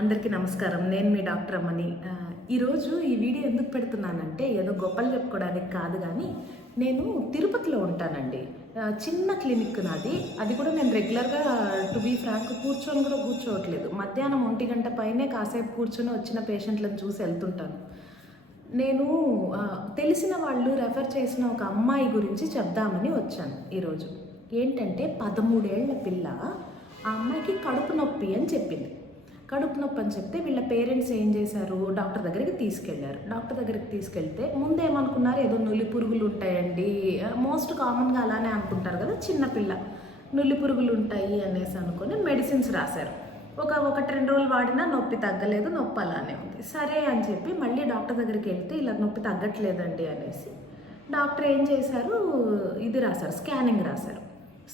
అందరికీ నమస్కారం. నేను మీ డాక్టర్ అమ్మని ఈరోజు ఈ వీడియో ఎందుకు పెడుతున్నానంటే ఏదో గొప్పలు చెప్పుకోవడానికి కాదు కానీ నేను తిరుపతిలో ఉంటానండి. చిన్న క్లినిక్ నాది. అది కూడా నేను రెగ్యులర్గా టు బీ ఫ్రాంక్ కూర్చొని కూడా కూర్చోవట్లేదు. మధ్యాహ్నం ఒంటి గంట పైనే కాసేపు కూర్చొని వచ్చిన పేషెంట్లను చూసి వెళ్తుంటాను. నేను తెలిసిన వాళ్ళు రెఫర్ చేసిన ఒక అమ్మాయి గురించి చెప్దామని వచ్చాను ఈరోజు. ఏంటంటే పదమూడేళ్ళ పిల్ల ఆ అమ్మాయికి కడుపు నొప్పి అని చెప్పింది. కడుపు నొప్పి అని చెప్తే వీళ్ళ పేరెంట్స్ ఏం చేశారు? డాక్టర్ దగ్గరికి తీసుకెళ్ళారు డాక్టర్ దగ్గరికి తీసుకెళ్తే ముందేమనుకున్నారు? ఏదో నులి పురుగులు ఉంటాయండి. మోస్ట్ కామన్గా అలానే అనుకుంటారు కదా చిన్నపిల్ల నులి పురుగులు ఉంటాయి అనేసి అనుకొని మెడిసిన్స్ రాశారు. ఒక ఒకటి రెండు రోజులు వాడినా నొప్పి తగ్గలేదు నొప్పి అలానే ఉంది. సరే అని చెప్పి మళ్ళీ డాక్టర్ దగ్గరికి వెళ్తే ఇలా నొప్పి తగ్గట్లేదండి అనేసి డాక్టర్ ఏం చేశారు? ఇది రాశారు స్కానింగ్ రాశారు.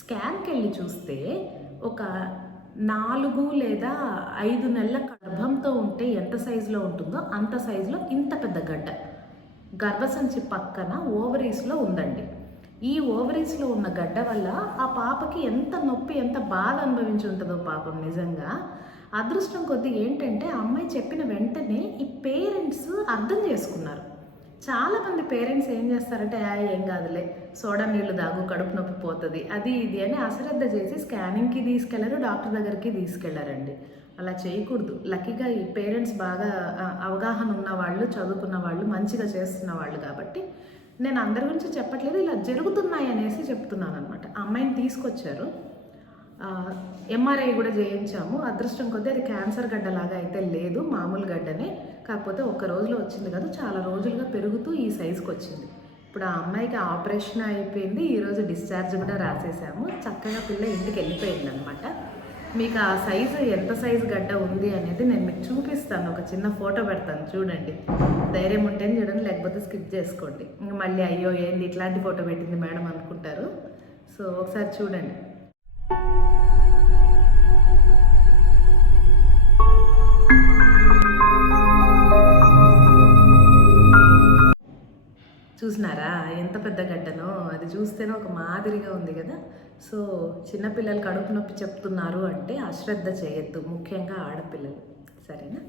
స్కాన్కి వెళ్ళి చూస్తే ఒక నాలుగు లేదా ఐదు నెలల గర్భంతో ఉంటే ఎంత సైజులో ఉంటుందో అంత సైజులో ఇంత పెద్ద గడ్డ. గర్భసంచి పక్కన ఓవరీస్లో ఉందండి. ఈ ఓవరీస్లో ఉన్న గడ్డ వల్ల ఆ పాపకి ఎంత నొప్పి ఎంత బాధ అనుభవించి ఉంటుందో పాపం నిజంగా. అదృష్టం కొద్దీ ఏంటంటే ఆ అమ్మాయి చెప్పిన వెంటనే ఈ పేరెంట్స్ అర్థం చేసుకున్నారు. చాలా మంది పేరెంట్స్ ఏం చేస్తారంటే "ఆ, ఏం కాదులే సోడా నీళ్ళు దాగు కడుపు నొప్పి పోతుంది అది ఇది అని అశ్రద్ధ చేసి స్కానింగ్కి తీసుకెళ్ళరు డాక్టర్ దగ్గరికి తీసుకెళ్ళారండి. అలా చేయకూడదు. లక్కీగా ఈ పేరెంట్స్ బాగా అవగాహన ఉన్న వాళ్ళు చదువుకున్న వాళ్ళు మంచిగా చేస్తున్న వాళ్ళు కాబట్టి నేను అందరి గురించి చెప్పట్లేదు ఇలా జరుగుతున్నాయి అనేసి చెప్తున్నాను అనమాట అమ్మాయిని తీసుకొచ్చారు. ఎంఆర్ఐ కూడా చేయించాము. అదృష్టం కొద్దీ అది క్యాన్సర్ గడ్డలాగా అయితే లేదు మామూలు గడ్డనే. కాకపోతే ఒక రోజులో వచ్చింది కాదు చాలా రోజులుగా పెరుగుతూ ఈ సైజుకి వచ్చింది. ఇప్పుడు ఆ అమ్మాయికి ఆపరేషన్ అయిపోయింది ఈరోజు డిశ్చార్జ్ కూడా రాసేసాము. చక్కగా పిల్ల ఇంటికి వెళ్ళిపోయింది అనమాట మీకు ఆ సైజు ఎంత సైజు గడ్డ ఉంది అనేది నేను మీకు చూపిస్తాను. ఒక చిన్న ఫోటో పెడతాను చూడండి. ధైర్యం ఉంటేనే చూడండి లేకపోతే స్కిప్ చేసుకోండి. ఇంకా మళ్ళీ అయ్యో ఏంది ఇట్లాంటి ఫోటో పెట్టింది మేడం అనుకుంటారు. సో ఒకసారి చూడండి. చూసినారా? ఎంత పెద్ద గడ్డనో అది చూస్తేనే ఒక మాదిరిగా ఉంది కదా? సో చిన్నపిల్లలు కడుపు నొప్పి చెప్తున్నారు అంటే అశ్రద్ధ చేయొద్దు ముఖ్యంగా ఆడపిల్లలు. సరేనా?